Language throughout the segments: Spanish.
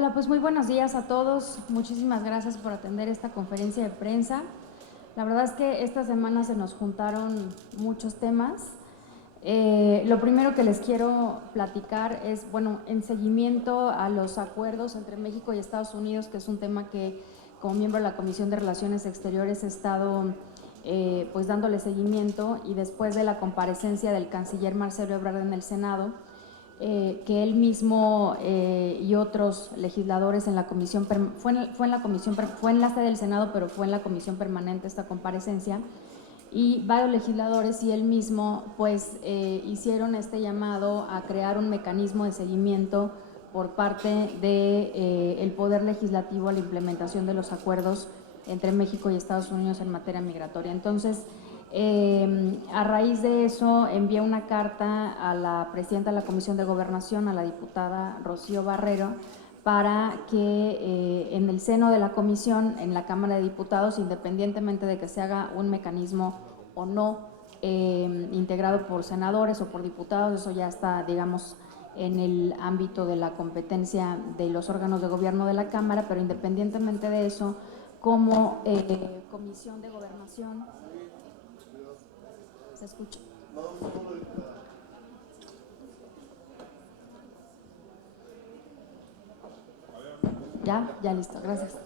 Hola, pues muy buenos días a todos. Muchísimas gracias por atender esta conferencia de prensa. La verdad es que esta semana se nos juntaron muchos temas. Lo primero que les quiero platicar es, bueno, en seguimiento a los acuerdos entre México y Estados Unidos, que es un tema que como miembro de la Comisión de Relaciones Exteriores he estado pues dándole seguimiento, y después de la comparecencia del canciller Marcelo Ebrard en el Senado, que él mismo y otros legisladores en la comisión, fue en la sede del Senado, pero fue en la comisión permanente esta comparecencia, y varios legisladores y él mismo pues hicieron este llamado a crear un mecanismo de seguimiento por parte del Poder Legislativo a la implementación de los acuerdos entre México y Estados Unidos en materia migratoria. Entonces, a raíz de eso envié una carta a la presidenta de la Comisión de Gobernación, a la diputada Rocío Barrero, para que en el seno de la comisión, en la Cámara de Diputados, independientemente de que se haga un mecanismo o no integrado por senadores o por diputados, eso ya está, digamos, en el ámbito de la competencia de los órganos de gobierno de la Cámara, pero independientemente de eso, como Comisión de Gobernación, ¿se escucha? Ya listo, gracias.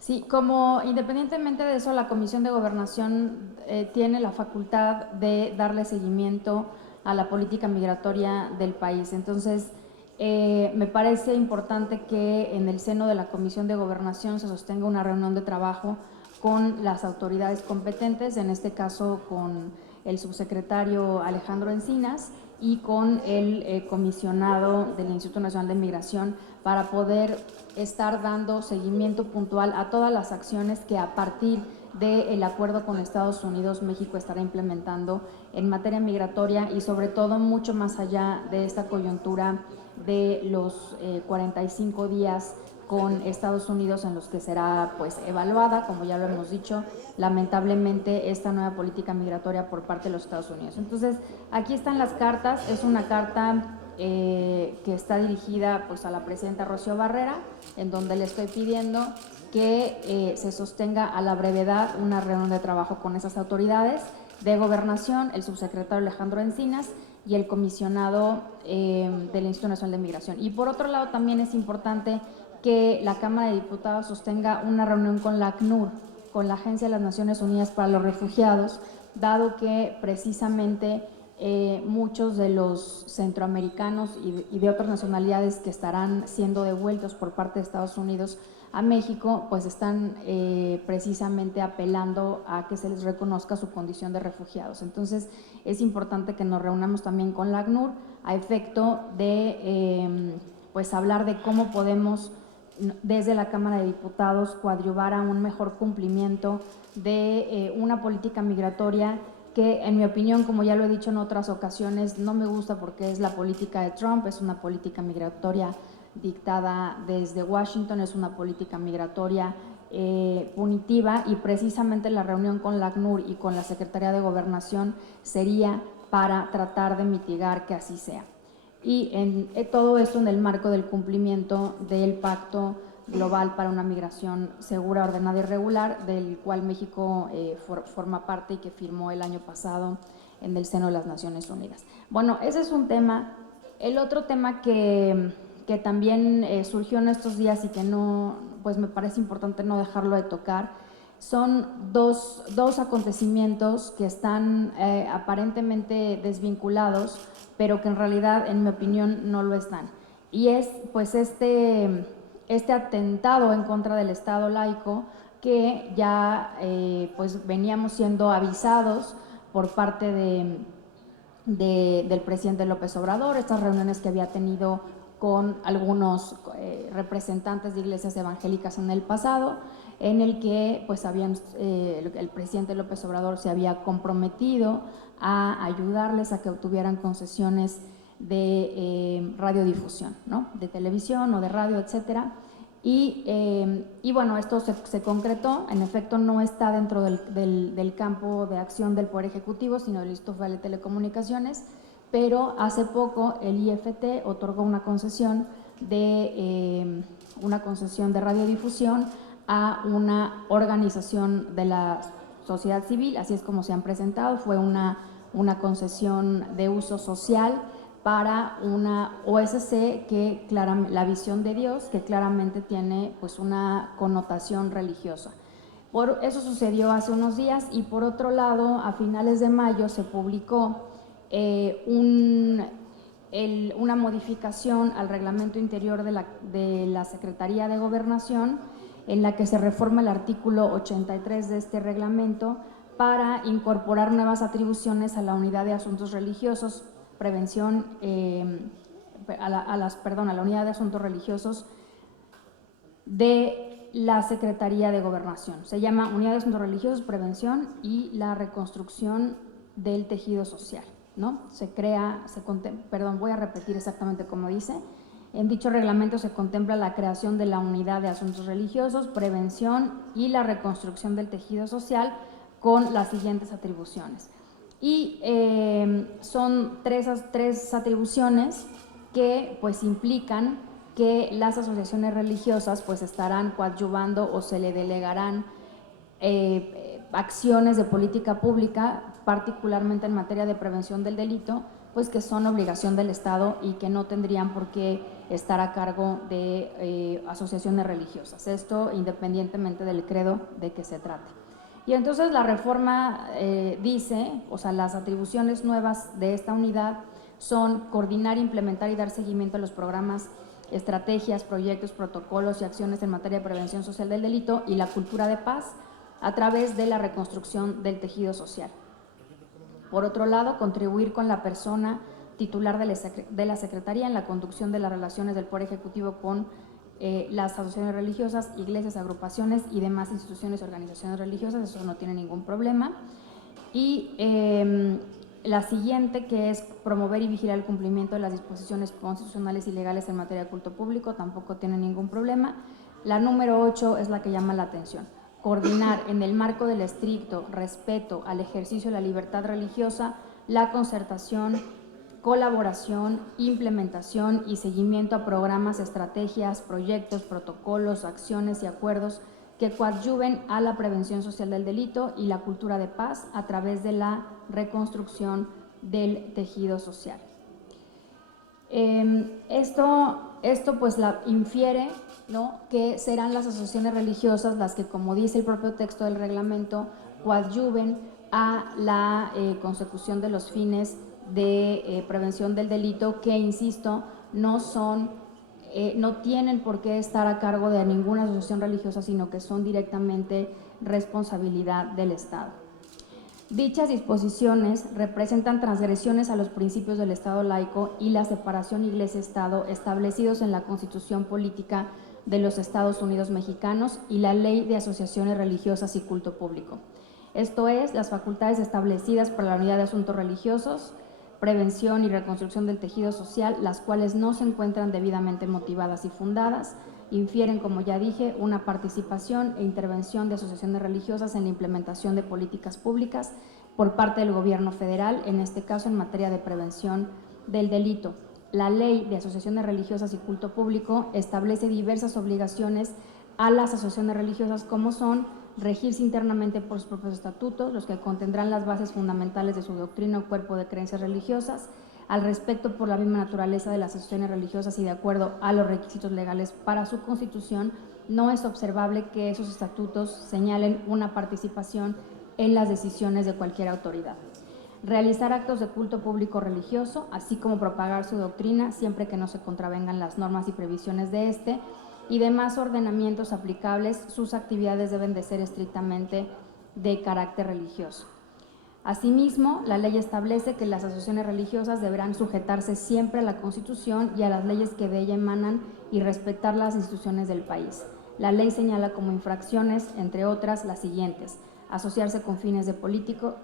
Sí, como independientemente de eso, la Comisión de Gobernación tiene la facultad de darle seguimiento a la política migratoria del país. Entonces, me parece importante que en el seno de la Comisión de Gobernación se sostenga una reunión de trabajo con las autoridades competentes, en este caso con el subsecretario Alejandro Encinas y con el comisionado del Instituto Nacional de Migración, para poder estar dando seguimiento puntual a todas las acciones que a partir del acuerdo con Estados Unidos México estará implementando en materia migratoria, y sobre todo mucho más allá de esta coyuntura de los 45 días con Estados Unidos en los que será pues evaluada, como ya lo hemos dicho, lamentablemente, esta nueva política migratoria por parte de los Estados Unidos. Entonces, aquí están las cartas. Es una carta que está dirigida pues a la presidenta Rocío Barrera, en donde le estoy pidiendo que se sostenga a la brevedad una reunión de trabajo con esas autoridades de gobernación, el subsecretario Alejandro Encinas y el comisionado del Instituto Nacional de Migración. Y por otro lado, también es importante que la Cámara de Diputados sostenga una reunión con la ACNUR, con la Agencia de las Naciones Unidas para los Refugiados, dado que precisamente muchos de los centroamericanos y de otras nacionalidades que estarán siendo devueltos por parte de Estados Unidos a México, pues están precisamente apelando a que se les reconozca su condición de refugiados. Entonces, es importante que nos reunamos también con la ACNUR a efecto de pues hablar de cómo podemos desde la Cámara de Diputados coadyuvar a un mejor cumplimiento de una política migratoria que, en mi opinión, como ya lo he dicho en otras ocasiones, no me gusta porque es la política de Trump, es una política migratoria dictada desde Washington, es una política migratoria punitiva, y precisamente la reunión con la ACNUR y con la Secretaría de Gobernación sería para tratar de mitigar que así sea. Y todo esto en el marco del cumplimiento del Pacto Global para una Migración Segura, Ordenada y Regular, del cual México forma parte y que firmó el año pasado en el seno de las Naciones Unidas. Bueno, ese es un tema. El otro tema que también surgió en estos días y que no, pues me parece importante no dejarlo de tocar, son dos acontecimientos que están aparentemente desvinculados, pero que en realidad, en mi opinión, no lo están. Y es pues este atentado en contra del Estado laico, que ya pues veníamos siendo avisados por parte del presidente López Obrador, estas reuniones que había tenido con algunos representantes de iglesias evangélicas en el pasado, en el que pues el presidente López Obrador se había comprometido a ayudarles a que obtuvieran concesiones de radiodifusión, ¿no? De televisión o de radio, etcétera. Y bueno, esto se concretó. En efecto, no está dentro del campo de acción del Poder Ejecutivo, sino del Instituto Federal de Telecomunicaciones, pero hace poco el IFT otorgó una concesión de una concesión de radiodifusión a una organización de la sociedad civil, así es como se han presentado. Fue una concesión de uso social para una OSC que la visión de Dios, que claramente tiene pues una connotación religiosa. Eso sucedió hace unos días, y por otro lado, a finales de mayo se publicó una modificación al reglamento interior de la Secretaría de Gobernación, en la que se reforma el artículo 83 de este reglamento para incorporar nuevas atribuciones a la Unidad de Asuntos Religiosos, prevención, a la Unidad de Asuntos Religiosos de la Secretaría de Gobernación. Se llama Unidad de Asuntos Religiosos, Prevención y la Reconstrucción del Tejido Social, ¿no? Voy a repetir exactamente como dice. En dicho reglamento se contempla la creación de la Unidad de Asuntos Religiosos, Prevención y la Reconstrucción del Tejido Social con las siguientes atribuciones. Y son tres atribuciones que pues implican que las asociaciones religiosas pues estarán coadyuvando o se le delegarán acciones de política pública, particularmente en materia de prevención del delito, pues que son obligación del Estado y que no tendrían por qué estar a cargo de asociaciones religiosas. Esto independientemente del credo de que se trate. Y entonces la reforma dice, o sea, las atribuciones nuevas de esta unidad son coordinar, implementar y dar seguimiento a los programas, estrategias, proyectos, protocolos y acciones en materia de prevención social del delito y la cultura de paz a través de la reconstrucción del tejido social. Por otro lado, contribuir con la persona titular de la Secretaría en la conducción de las relaciones del Poder Ejecutivo con las asociaciones religiosas, iglesias, agrupaciones y demás instituciones y organizaciones religiosas. Eso no tiene ningún problema. Y la siguiente, que es promover y vigilar el cumplimiento de las disposiciones constitucionales y legales en materia de culto público, tampoco tiene ningún problema. La número 8 es la que llama la atención. Coordinar en el marco del estricto respeto al ejercicio de la libertad religiosa, la concertación, colaboración, implementación y seguimiento a programas, estrategias, proyectos, protocolos, acciones y acuerdos que coadyuven a la prevención social del delito y la cultura de paz a través de la reconstrucción del tejido social. Esto pues infiere, ¿no?, que serán las asociaciones religiosas las que, como dice el propio texto del reglamento, coadyuven a la consecución de los fines de prevención del delito, que, insisto, no tienen por qué estar a cargo de ninguna asociación religiosa, sino que son directamente responsabilidad del Estado. Dichas disposiciones representan transgresiones a los principios del Estado laico y la separación Iglesia-Estado establecidos en la Constitución Política de los Estados Unidos Mexicanos y la Ley de Asociaciones Religiosas y Culto Público. Esto es, las facultades establecidas por la Unidad de Asuntos Religiosos, Prevención y Reconstrucción del Tejido Social, las cuales no se encuentran debidamente motivadas y fundadas, infieren, como ya dije, una participación e intervención de asociaciones religiosas en la implementación de políticas públicas por parte del gobierno federal, en este caso en materia de prevención del delito. La Ley de Asociaciones Religiosas y Culto Público establece diversas obligaciones a las asociaciones religiosas, como son regirse internamente por sus propios estatutos, los que contendrán las bases fundamentales de su doctrina o cuerpo de creencias religiosas. Al respecto, por la misma naturaleza de las asociaciones religiosas y de acuerdo a los requisitos legales para su constitución, no es observable que esos estatutos señalen una participación en las decisiones de cualquier autoridad. Realizar actos de culto público religioso, así como propagar su doctrina, siempre que no se contravengan las normas y previsiones de este y demás ordenamientos aplicables, sus actividades deben de ser estrictamente de carácter religioso. Asimismo, la ley establece que las asociaciones religiosas deberán sujetarse siempre a la Constitución y a las leyes que de ella emanan y respetar las instituciones del país. La ley señala como infracciones, entre otras, las siguientes: asociarse con fines políticos,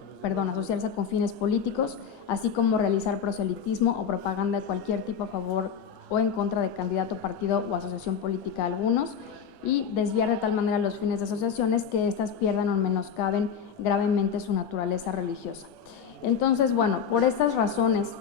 así como realizar proselitismo o propaganda de cualquier tipo a favor o en contra de candidato, partido o asociación política algunos, y desviar de tal manera los fines de asociaciones que éstas pierdan o menoscaben gravemente su naturaleza religiosa. Entonces, bueno, por estas razones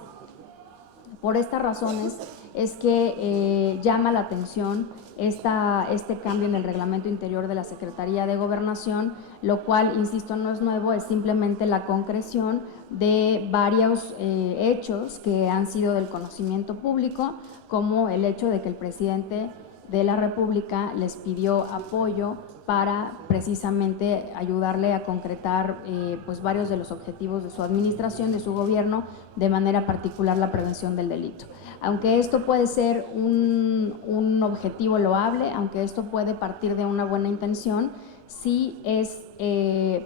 es que llama la atención este cambio en el reglamento interior de la Secretaría de Gobernación, lo cual, insisto, no es nuevo, es simplemente la concreción de varios hechos que han sido del conocimiento público, como el hecho de que el presidente de la República les pidió apoyo para precisamente ayudarle a concretar pues varios de los objetivos de su administración, de su gobierno, de manera particular la prevención del delito. Aunque esto puede ser un objetivo loable, aunque esto puede partir de una buena intención, sí es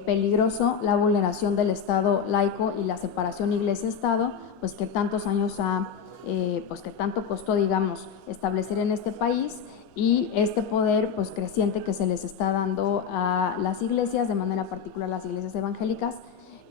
peligroso la vulneración del Estado laico y la separación Iglesia-Estado, pues que tantos años pues que tanto costó, digamos, establecer en este país, y este poder pues creciente que se les está dando a las iglesias, de manera particular las iglesias evangélicas,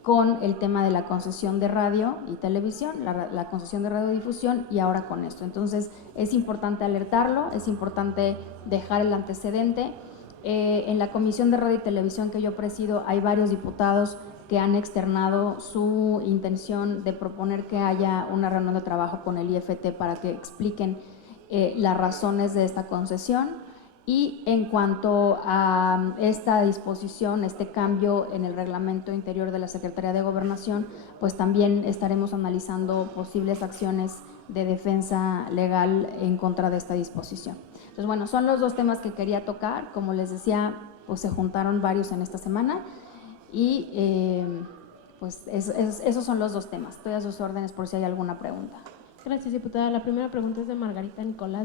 con el tema de la concesión de radio y televisión, la concesión de radiodifusión, y ahora con esto. Entonces es importante alertarlo, es importante dejar el antecedente. En la Comisión de Radio y Televisión que yo presido hay varios diputados que han externado su intención de proponer que haya una reunión de trabajo con el IFT para que expliquen las razones de esta concesión. Y en cuanto a esta disposición, este cambio en el reglamento interior de la Secretaría de Gobernación, pues también estaremos analizando posibles acciones de defensa legal en contra de esta disposición. Entonces, bueno, son los dos temas que quería tocar. Como les decía, pues se juntaron varios en esta semana y pues esos son los dos temas. Estoy a sus órdenes por si hay alguna pregunta. Gracias, diputada. La primera pregunta es de Margarita Nicolás.